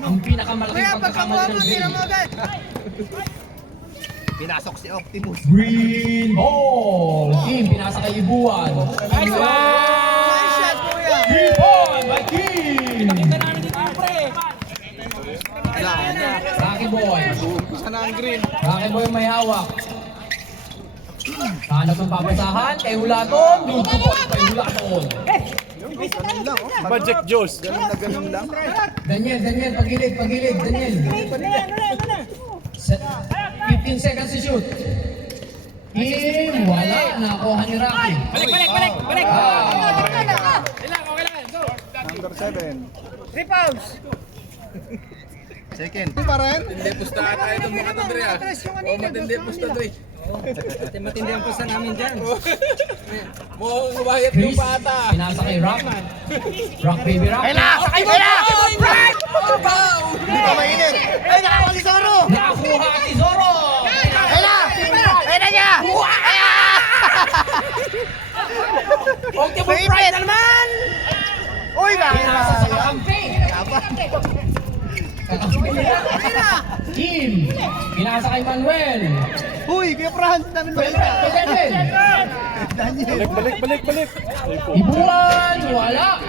ang pinakamalaking pagkakamali ng game. Pinasok si Optimus. Green ball! Kim, pinasa kay Ibuan. Nice one! Green ball by Kim! Rocky Boy. Sana ang green. Rocky Boy may hawak. Hanap ng papasahan kay Hulaton. Dudukot kay Hulaton. Ganun lang, oh. Magic Juice. Ganun lang. Daniel, pagilid, Daniel. 15 seconds to shoot. Kim, wala. Nakuha ni Rocky. Balik! Number 7. 3 pounds! Second. Pa rin? Hindi pusta tayo itong mga to, Dre. O, matindi pusta, Dre. Matindi ang pusta namin dyan. Mukhang umayat yung Chris, pata. pinasa kay Rock. Rock, baby Rock. Sakay mo na! Hindi pa mainit. Ay, nakakuha si Zoro! Nakakuha si Zoro. Ay na niya! Optimus Pride na naman! Uy, Pinasa sa kakampi. Kim, pinasa kay Manuel. Uy, kaya Franz namin ba? Daniel. Balik. Ibuan, wala.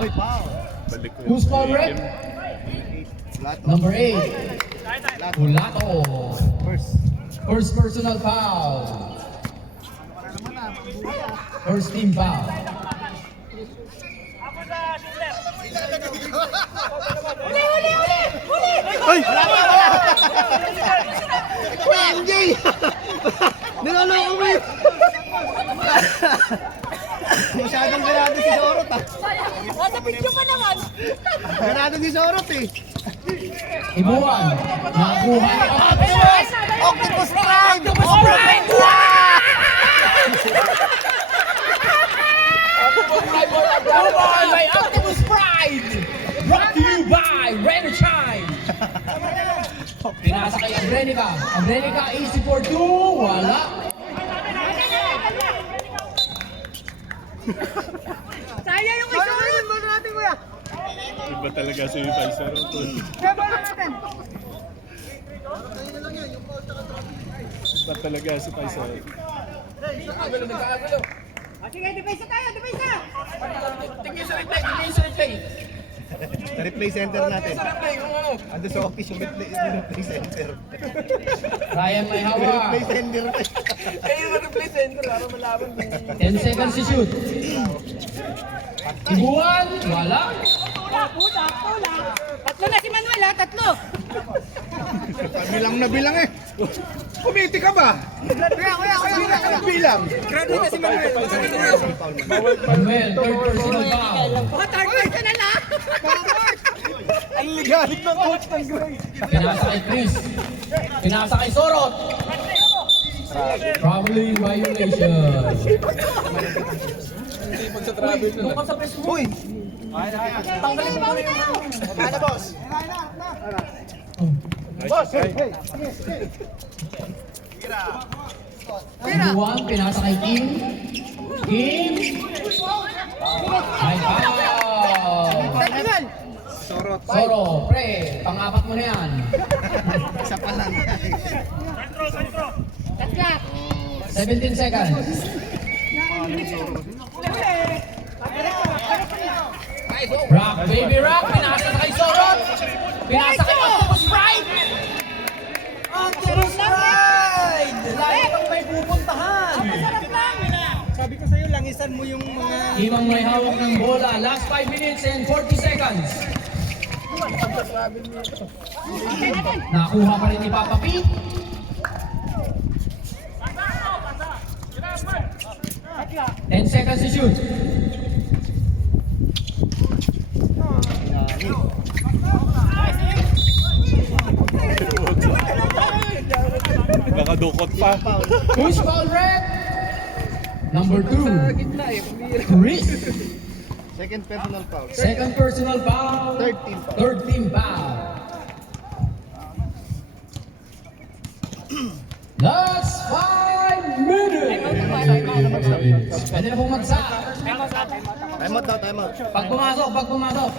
Uy, pao. Who's called red? Number 8. Hulato. First personal foul. First team foul. Uy! Uy, MJ! Niloloko mo yun! Masyadong ganado si Zorot, ah. Nasa video pa naman! Ganado si Zorot, eh. Ibuan, nakakuha ni Optimus. Octopus Prime! Optimus Pride! By Optimus Pride. Brought to you by Reno Chime. Pinasa kay Abrenica. Abrenica easy for 2. Wala. Sayang yung isa! Balo natin, kuya! Iba talaga si Vicer. Balo natin! Iba talaga si Vicer. Sige, depensa tayo! Depensa! Tingin sa replay. Replay center natin. Ando sa office yung replay center. Ryan may hawak. Replay center. 10 seconds to shoot. Ibuan, wala. Pula! Tatlo na si Manuel, ha? Tatlo! Bilang na bilang, eh. Kumiti ka ba? Kuya. Bilang. Graduate na si Manuel! Manuel, third personal foul. Baka third person na lang! Ang ligalig ng coach ng grade. Pinasa kay Chris. Pinasa kay Sorot. Probably violation. Uy! Tanggalin mo na yun! Ano, boss? Boss, hey! Ibuan, pinasa kay Kim. Kim. Ay, foul. Technical! Soro, pre, pang-apat mo na yan. Isa pa lang. Tatla! 17 seconds. Rock, baby rock, pinasa kay Sorot. Pinasa kay Optimus Pride. Optimus Pride! Lagi kang may pupuntahan. Masarap lang! Sabi ko sa'yo, langisan mo yung mga... Imang may hawak ng bola. Last 5 minutes and 40 seconds. Nakuha pa rin ni Papa P. Tatla! 10 seconds to shoot. Nakadukot pa. Who's foul red? Number 2. Chris. Second personal foul. Second personal foul. Third team foul. Third team foul. Last 5 minutes. Pwede na pong magsa. Time out daw, time out. Pag pumasok. Pag pumasok.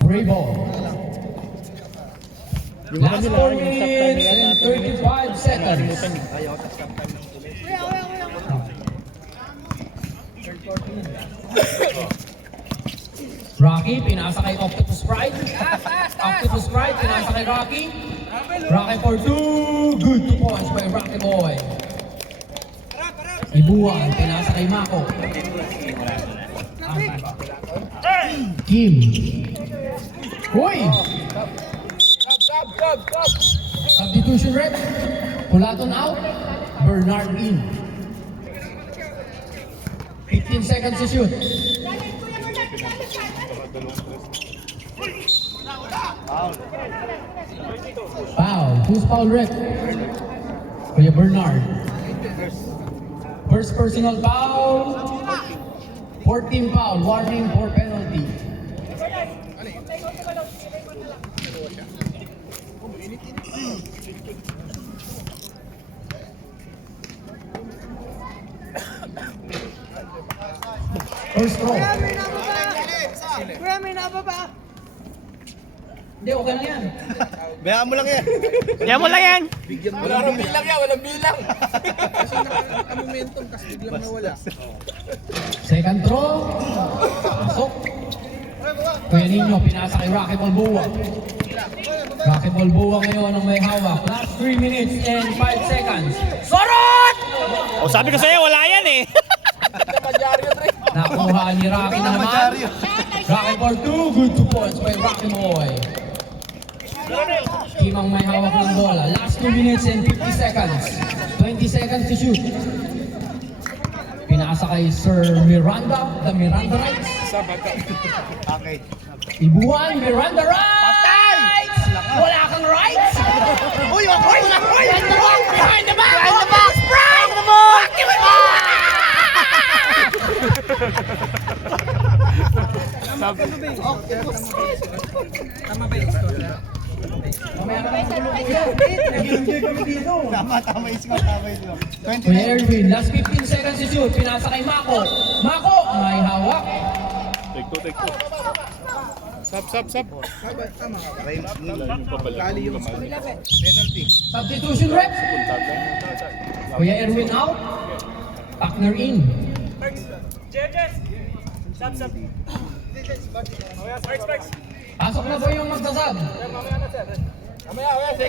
Free ball. Last 4 minutes and 35 seconds. Rocky, pinasa kay Octopus Pride. Octopus Pride, pinasa kay Rocky. Rocky for 2. Good 2 points by Rocky Boy. Ibuan, pinasa kay Mako. Kim. Uy! Substitution rep. Culaton out. Bernard in. 15 seconds to shoot. Foul. Who's foul rep? Kuya Bernard. First personal foul. 14 foul. Warning for penalty. First throw. Kuya, may nababa. Hindi, okay lang yan. Bayaan mo lang yan. Yan mo lang yan. Walang bilang yan, walang bilang. Kasi naka-momentum, kasi biglang nawala. Second throw. Pasok. Kuya Nino, pinasa kay Rocky Balboa. Rocky Balboa ngayon ang may hawak. Last 3 minutes and 5 seconds. Sorot! O sabi ko sa'yo, wala yan eh. Nakuha ni Rocky na naman. Rocky for 2. Good 2 points by Rocky Boy. Team ang may hawak ng bola. Last 2 minutes and 50 seconds. 20 seconds to shoot. Pinasa kay Sir Miranda, the Miranda Rights. Okay. Ibuan, Miranda Rights! Wala kang rights! Uy, wag mo na! Behind the back! Behind the back! Behind the back! Behind the back! Tama yung score, tama yung score. Kuya Erwin, last 15 seconds to shoot. Pinasa kay Mako. Mako, may hawak. Take two. Sap. Lali yung Penalty. Substitution rep. Kuya Erwin out. Partner in. Pasok na po yung magsasab. Mamaya, sir.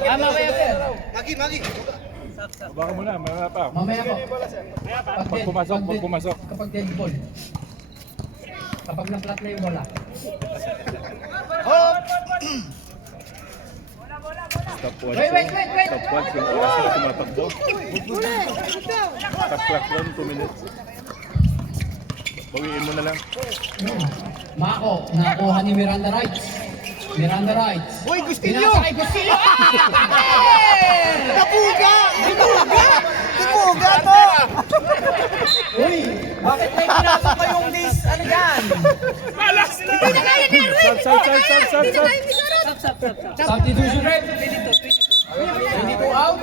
Magi. Baka mo na, mamaya pa. Mamaya po. Pag pumasok. Kapag dead ball. Kapag na-flat na yung bola. Oh! Stopwatch. Wait. Stopwatch yung oras na tumatakbo. Stop clock lang, 2 minutes. Bawiin mo na lang. Mako, nakuha ni Miranda Rights. Miranda Rights. Uy, Gustillo! Pinasa kay Gustillo. Kapuga to! Uy, bakit may pinasok pa yung this? Ano yan? Substitution rep. 22 out.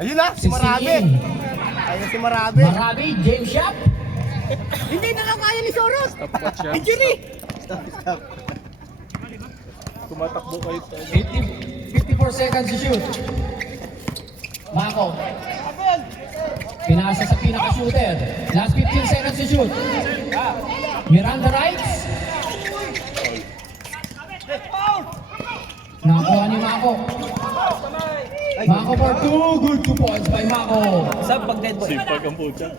Ayun na, si Marabi. Sisiin. Ayun si Marabi. Marabi, James Shop. Hindi na lang kaya ni Soros. Stopwatch yan. Injury. Tumatakbo kayo. 54 seconds to shoot. Mako. Pinasa sa pinaka-shooter. Last 15 seconds to shoot. Miranda Rights. Nakuha ni Mako. Mako for 2. Good 2 points by Mako. Sipag ang pucha.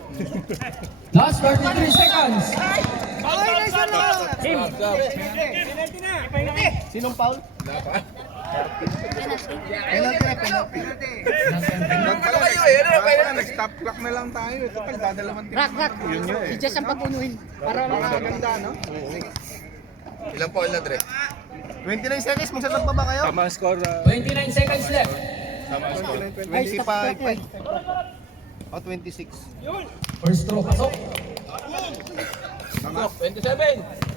Last 33 seconds. Sinong foul? Penalty. Ano kayo eh? Ano kayo? Nag-stop clock na lang tayo. Ito pala, dadalaman din. Rak. Si Jess ang pag-unuhin. Para Maganda, no? Ilan po, ilan, Dre? 29 seconds, magsasab pa ba kayo? Tama ang score. 29 seconds left. Tama ang score. 25. O 26. First throw, pasok. 27!